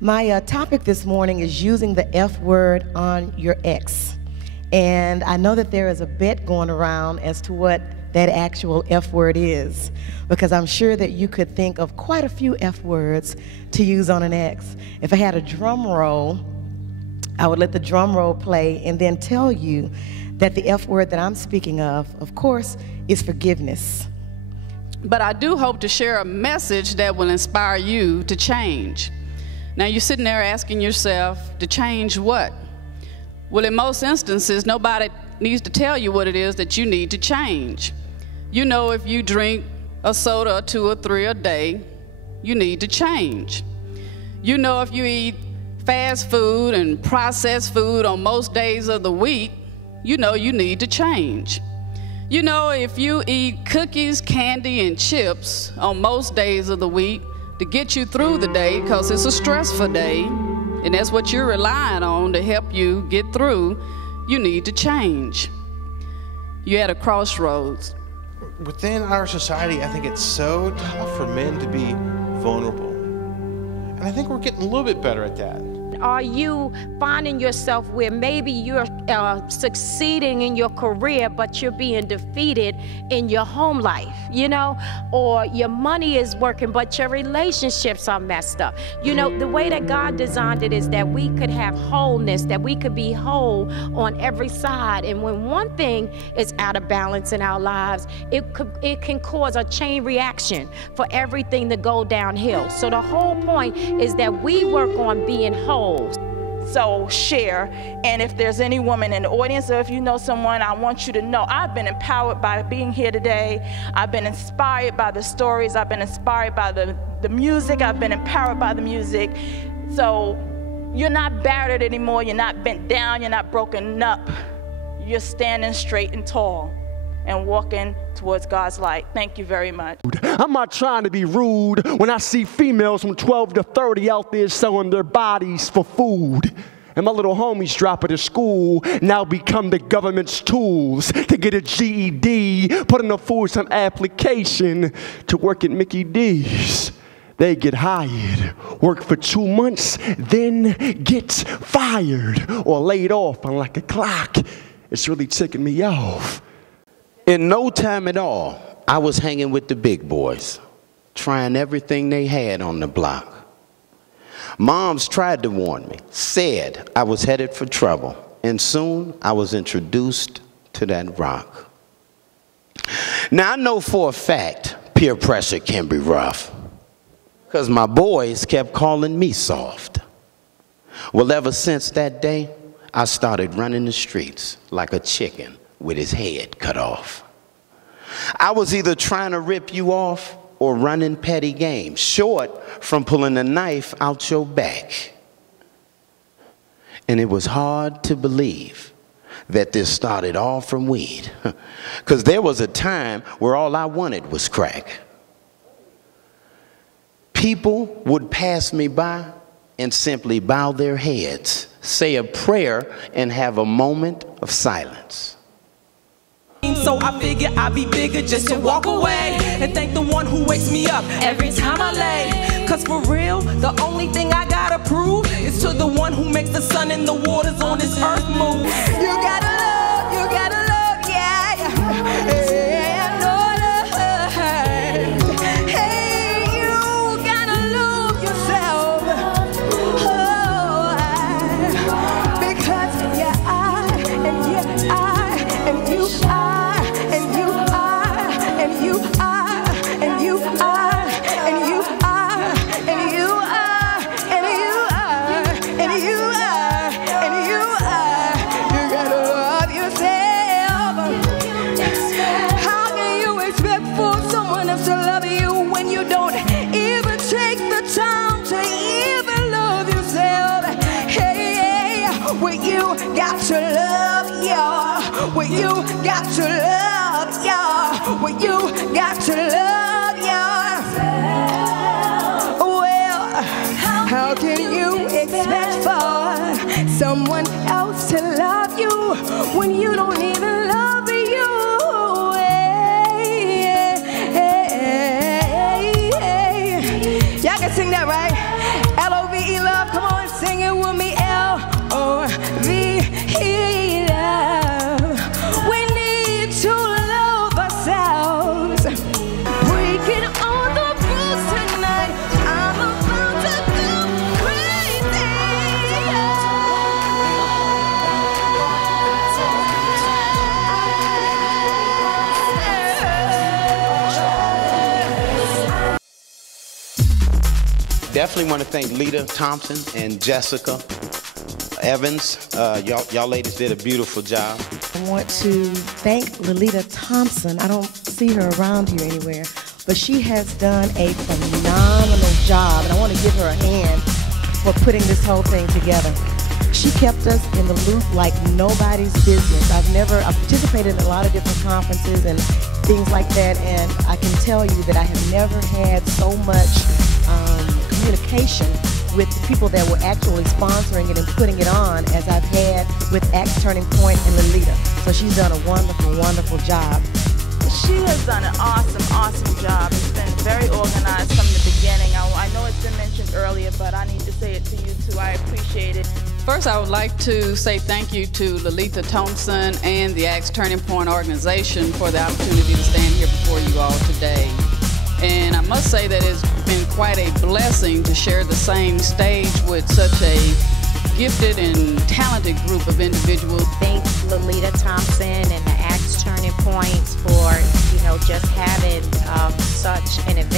My topic this morning is using the F word on your ex. And I know that there is a bet going around as to what that actual F word is, because I'm sure that you could think of quite a few F words to use on an ex. If I had a drum roll, I would let the drum roll play and then tell you that the F word that I'm speaking of course, is forgiveness. But I do hope to share a message that will inspire you to change. Now you're sitting there asking yourself, to change what? Well, in most instances, nobody needs to tell you what it is that you need to change. You know, if you drink a soda or 2 or 3 a day, you need to change. You know, if you eat fast food and processed food on most days of the week, you know you need to change. You know, if you eat cookies, candy, and chips on most days of the week to get you through the day, because it's a stressful day, and that's what you're relying on to help you get through, you need to change. You're at a crossroads. Within our society, I think it's so tough for men to be vulnerable. And I think we're getting a little bit better at that. Are you finding yourself where maybe you're succeeding in your career, but you're being defeated in your home life, you know? Or your money is working, but your relationships are messed up. You know, the way that God designed it is that we could have wholeness, that we could be whole on every side. And when one thing is out of balance in our lives, it can cause a chain reaction for everything to go downhill. So the whole point is that we work on being whole. So share, and if there's any woman in the audience, or if you know someone, I want you to know I've been empowered by being here today. I've been inspired by the stories. I've been inspired by the music. I've been empowered by the music. So you're not battered anymore. You're not bent down. You're not broken up. You're standing straight and tall and walking towards God's light. Thank you very much. I'm not trying to be rude when I see females from 12 to 30 out there selling their bodies for food. And my little homies drop out of school now become the government's tools to get a GED, put in a full-time application to work at Mickey D's. They get hired, work for 2 months, then get fired or laid off on like a clock. It's really ticking me off. In no time at all, I was hanging with the big boys, trying everything they had on the block. Moms tried to warn me, said I was headed for trouble, and soon I was introduced to that rock. Now I know for a fact peer pressure can be rough, because my boys kept calling me soft. Well, ever since that day, I started running the streets like a chicken with his head cut off. I was either trying to rip you off or running petty games, short from pulling a knife out your back. And it was hard to believe that this started all from weed, because there was a time where all I wanted was crack. People would pass me by and simply bow their heads, say a prayer, and have a moment of silence. So I figure I'd be bigger just to walk away and thank the one who wakes me up every time I lay. Cause for real, the only thing I gotta prove is to the one who makes the sun and the waters on this earth move. You gotta love, yeah, yeah. Yeah, Lord, hey, you gotta love yourself. Oh, because yeah, I, and yeah, I, and you are. You got to love yourself. Well, you got to love yourself. Well, how can you expect for someone else to love you when you don't even love you? Y'all can sing that, right? Love definitely want to thank Lita Thompson and Jessica Evans. Y'all ladies did a beautiful job. I want to thank Lolita Thompson. I don't see her around here anywhere, but she has done a phenomenal job, and I want to give her a hand for putting this whole thing together. She kept us in the loop like nobody's business. I've participated in a lot of different conferences and things like that, and I can tell you that I have never had so much communication with the people that were actually sponsoring it and putting it on as I've had with Acts Turning Point and Lolita. So she's done a wonderful, wonderful job. She has done an awesome job. It's been very organized from the beginning. I know it's been mentioned earlier, but I need to say it to you too. I appreciate it. First, I would like to say thank you to Lolita Thompson and the Acts Turning Point organization for the opportunity to stand here before you all today. And I must say that it's been quite a blessing to share the same stage with such a gifted and talented group of individuals. Thank Lolita Thompson and the Acts Turning Point for, just having such an event